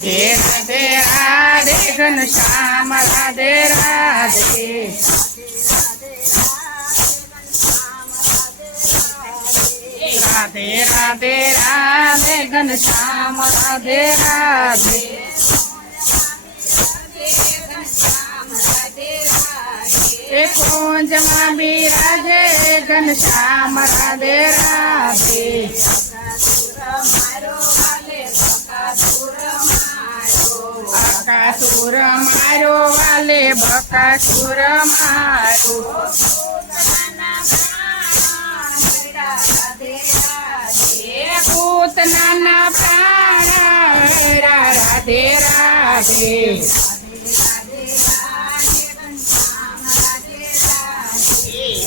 राधे राधे घनश्याम राधे राधे राधे राधे राधे घनश्याम राधे राधे कुंज में बिराजे घनश्याम राधे राधे बकासुर मारो वाले बकासुर मारो पूतना ना प्राण राधे राधे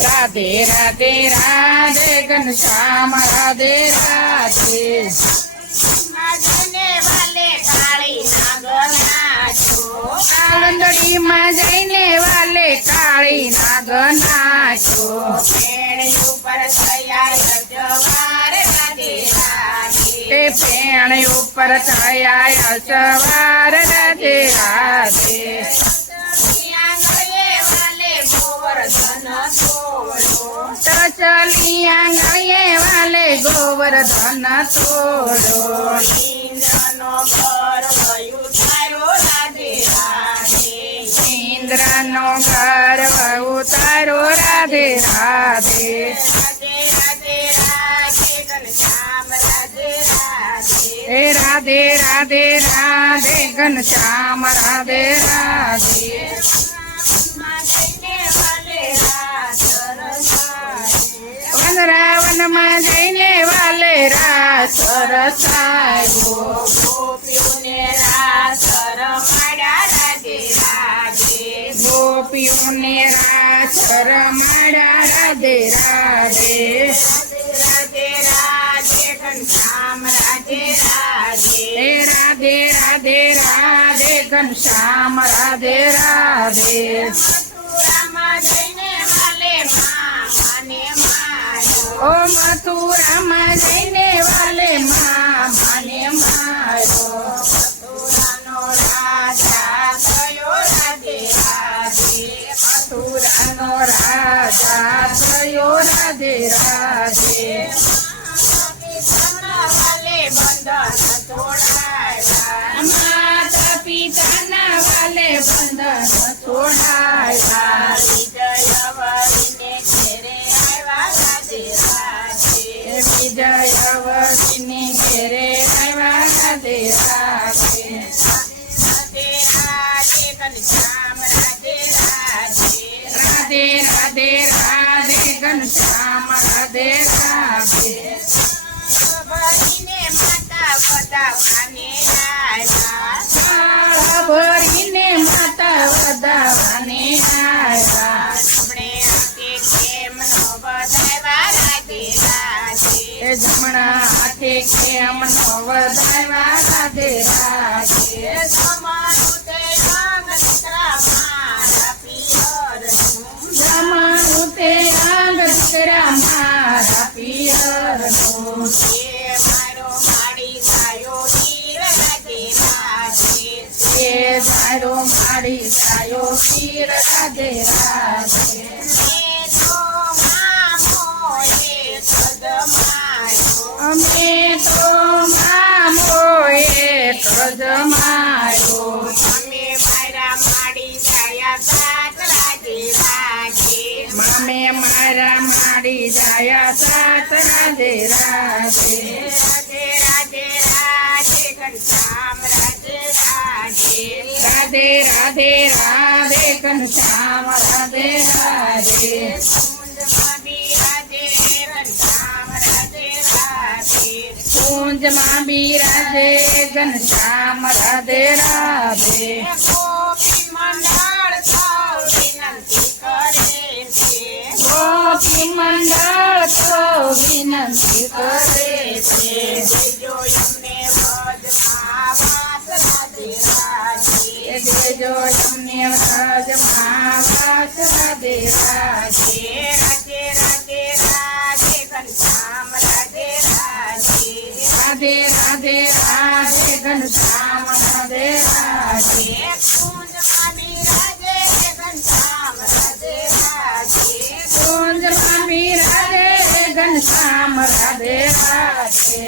राधे राधे राधे घनश्याम राधे राधे कालंदड़ी में जईने वाले काली नाग नाचो पेड़ ऊपर छाया सवार राधे राधे तो चलिया गए वाले गोवर्धन तोड़ो इंद्रनो गर्व उतारो राधे राधे राधे राधे राधे घनश्याम राधे राधे वनरावन में जईने वाले रास रसायो गोपियों ने रास रमाड़ा राधे राधे गोपियों ने रास रमाड़ा राधे राधे राधे राधे घनश्याम राधे राधे राधे राधे राधे घनश्याम राधे राधे ओ मथुरा में जईने वाले माँ माने मारो मथुरानो राजा थयो राधे राधे मथुरानो राजा थयो राधे राधे माता पिता ना वाले बंधन छोड़ाया विजयवती घेरे राधे राधे राधे राधे राधे घनश्याम राधे राधे भरीने माता वदावाने आया जमना हाथे केम नो वधावा राधे राधे जमानुते आंग दीकरा मारा पियर जारो माड़ी जायो पीर राधे राधे अमे तो मामो एक जमायो मामे मारा माड़ी जाया साथ राधे राधे मामे मारा माड़ी जाया साथ राधे राधे राधे राधे राधे घनश्याम राधे राधे राधे राधे राधे घनश्याम राधे राधे कुंज मां बिराजे घनश्याम राधे राधे गोपी मंडल तो विनती करे जो यमने व्रज महावास राधे राधे राधे राधे राधे घनश्याम राधे राधे राधे राधे राधे घनश्याम રાધે કુંજમાં બિરાજે ઘનશ્યામ રાધે રાધે કુંજમાં બિરાજે ઘનશ્યામ રાધે રાધે